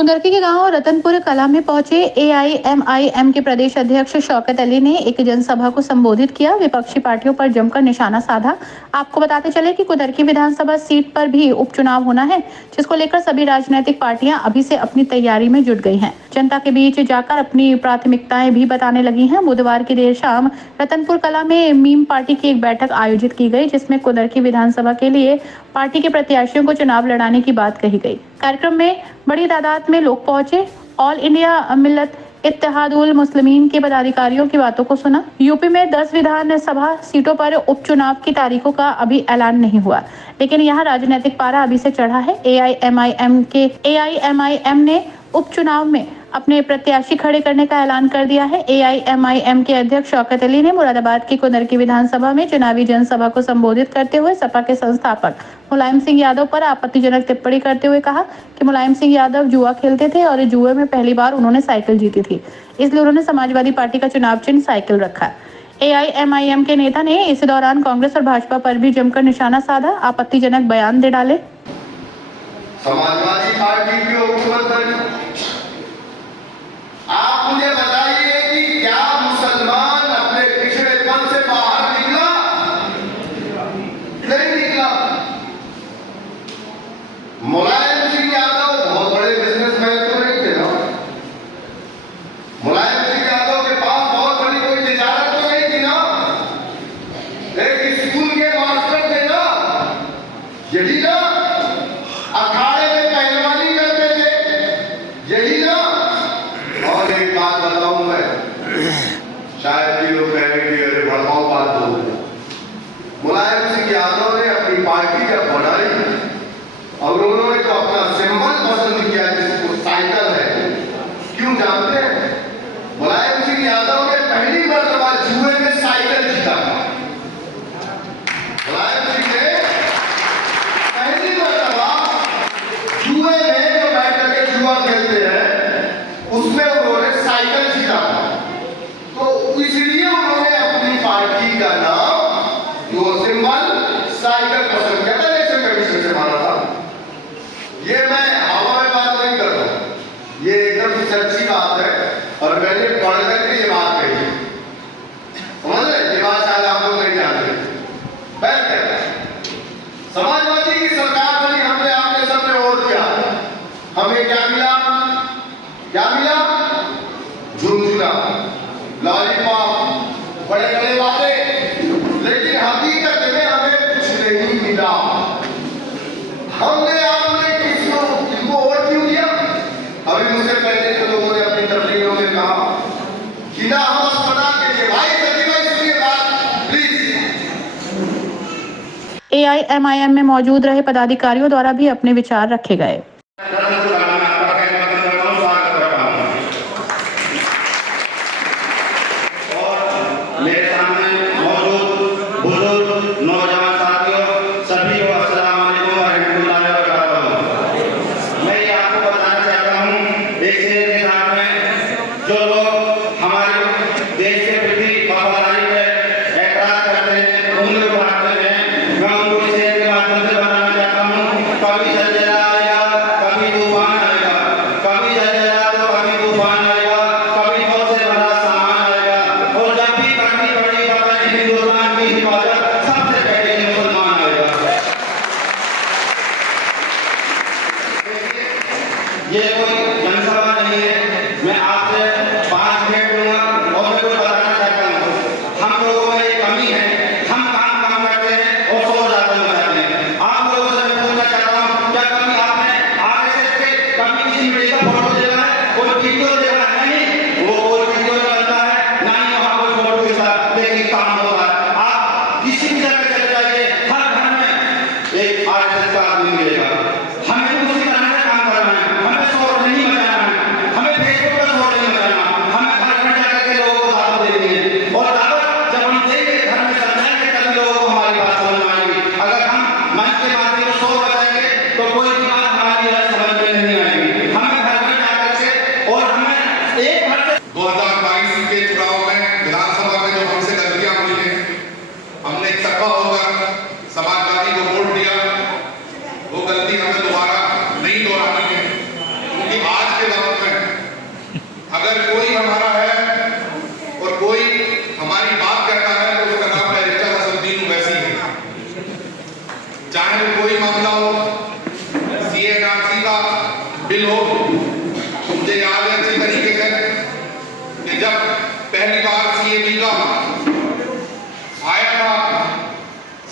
कुंदरकी के गांव रतनपुर कला में पहुंचे एआईएमआईएम के प्रदेश अध्यक्ष शौकत अली ने एक जनसभा को संबोधित किया। विपक्षी पार्टियों पर जमकर निशाना साधा। आपको बताते चले कि कुंदरकी विधानसभा सीट पर भी उपचुनाव होना है, जिसको लेकर सभी राजनीतिक पार्टियां अभी से अपनी तैयारी में जुट गई हैं। जनता के बीच जाकर अपनी प्राथमिकताएं भी बताने लगी हैं। बुधवार की देर शाम रतनपुर कला में मीम पार्टी की एक बैठक आयोजित की गई, जिसमें कुंदरकी विधानसभा के लिए पार्टी के प्रत्याशियों को चुनाव लड़ाने की बात कही गई। कार्यक्रम में बड़ी तादाद में लोग पहुंचे। ऑल इंडिया मिल्लत इत्तेहादुल मुस्लिमीन के पदाधिकारियों की बातों को सुना। यूपी में 10 विधानसभा सीटों पर उपचुनाव की तारीखों का अभी ऐलान नहीं हुआ, लेकिन यहाँ राजनीतिक पारा अभी से चढ़ा है। एआईएमआईएम ने उपचुनाव में अपने प्रत्याशी खड़े करने का ऐलान कर दिया है। एआईएमआईएम के अध्यक्ष शौकत अली ने मुरादाबाद की कुंदरकी विधानसभा में चुनावी जनसभा को संबोधित करते हुए सपा के संस्थापक मुलायम सिंह यादव पर आपत्तिजनक टिप्पणी करते हुए कहा कि मुलायम सिंह यादव जुआ खेलते थे और जुए में पहली बार उन्होंने साइकिल जीती थी, इसलिए उन्होंने समाजवादी पार्टी का चुनाव चिन्ह साइकिल रखा। एआईएमआईएम के नेता ने इस दौरान कांग्रेस और भाजपा पर भी जमकर निशाना साधा, आपत्तिजनक बयान दे डाले। समाजवादी पार्टी के मुख्यमंत्री, आप मुझे बताइए कि क्या मुसलमान अपने पिछड़ेपन से बाहर निकला? नहीं निकला। मुलायम सिंह यादव बहुत बड़े बिजनेसमैन तो नहीं थे ना। मुलायम सिंह यादव के पास बहुत बड़ी कोई तिजारत तो नहीं थी ना। एक स्कूल के मास्टर थे ना, यही ना। अखाड़े में पहलवानी करते थे, यही ना। और एक बात बताऊं मैं, शायद भी लोग कहेंगे अरे भड़काऊ बात बोल रहे। मुलायम सिंह यादव ने अपनी पार्टी जब बनाई और उन्होंने तो अपना सिंबल पसंद किया जिसको साइकिल है, क्यों जानते हैं? मुलायम सिंह यादव ने पहली मर्तबा जुए में साइकिल जीता था। मुलायम सिंह ने पहली मर्तबा जुए में जो बैठ करके जुआ खेलते हैं उसमें उन्होंने साइकिल जीता था। तो इसलिए उन्होंने अपनी पार्टी का नाम जो सिंबल साइकिल पसंद किया था, इलेक्शन कमीशन से माना था। ये मैं हवा में बात नहीं कर रहा हूं, ये एकदम सच्ची बात है और मैंने पढ़ करके ये बात कही। समझ रहे? ये बात शायद आप लोग नहीं जानते। समाजवादी की सरकार बनी, हमने आपने सबने वोट दिया, हमें क्या मिला? क्या मिला? झुनझुना, लॉलीपॉप, बड़े बड़े वादे, लेकिन हकीकत में हमें कुछ नहीं मिला। हमने आपने किसको वोट क्यों दिया? अभी मुझसे पहले जो लोगों ने अपनी तकरीरों में कहा कि ना हम अस्पताल के लिए, भाई सुनिए बात प्लीज। एआईएमआईएम में मौजूद रहे पदाधिकारियों द्वारा भी अपने विचार रखे गए। मेरे सामने मौजूद बुजुर्ग नौजवान साथियों, सभी को अस्सलाम वालेकुम व रहमतुल्लाहि व बरकातहू। मैं ये आपको बताना चाहता हूँ, एक शेर के साथ में जो लोग हमारे देश के प्रति वफादारी पे एतराज करते हैं, उंगली उठाते हैं, मैं उनको इस शेर के माध्यम से बताना चाहता हूँ। कभी जलजला आएगा, कभी तूफान आएगा, कभी जलजला तो कभी तूफान आएगा, कभी बहुत से बड़ा सामान आएगा, और जब भी हिंदुस्तान की हिफाजत सबसे पहले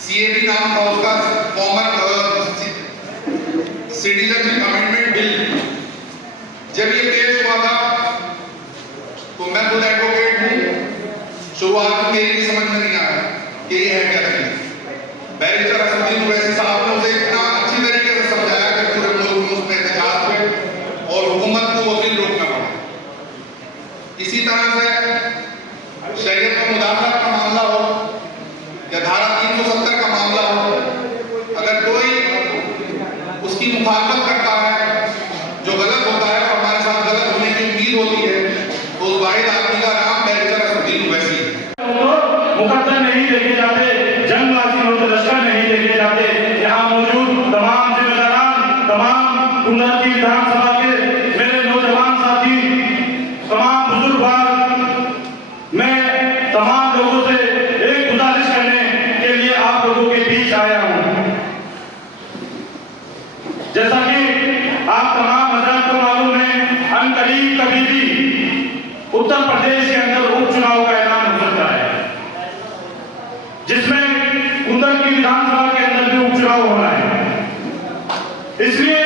सीएबी नाम था उसका, कॉमन सिटीजनशिप अमेंडमेंट बिल। जब ये पेश हुआ था तो मैं खुद एडवोकेट हूँ, शुरुआत में मेरी भी समझ में नहीं आया कि ये है क्या तकलीफ। बैरिस्टर असदुद्दीन ओवैसी साहब ने उसे इतना अच्छी तरीके से समझाया कि पूरे मुल्क में उसमें एहतजाज हुए और हुकूमत को वो बिल रोकना पड़ा। इसी तरह से शरीयत में मुदाखलत का मामला हो या धारा 370 का मामला हो, अगर कोई उसकी मुखालफत करता है जो गलत होता है और हमारे साथ गलत होने की उम्मीद होती है, तो उस वाहिद आदमी का नाम बैरिस्टर असदुद्दीन ओवैसी है। मुकद्दर नहीं देखे जाते, जंगबाजी होते लश्कर नहीं देखे जाते। यहाँ मौजूद तमाम जिम्मेदारान, तमाम कुंदर की विधानसभा के मेरे नौजवान साथी, तमाम बुजुर्ग, मैं तमाम लोगों से एक गुजारिश करने के लिए आप लोगों के बीच आया हूँ। जैसा कि आप तमाम हजरात को मालूम है, अनकरीब कभी भी उत्तर प्रदेश के अंदर उपचुनाव का ऐलान हो सकता है, जिसमें कुंदर की विधानसभा के अंदर भी उपचुनाव होना है। इसलिए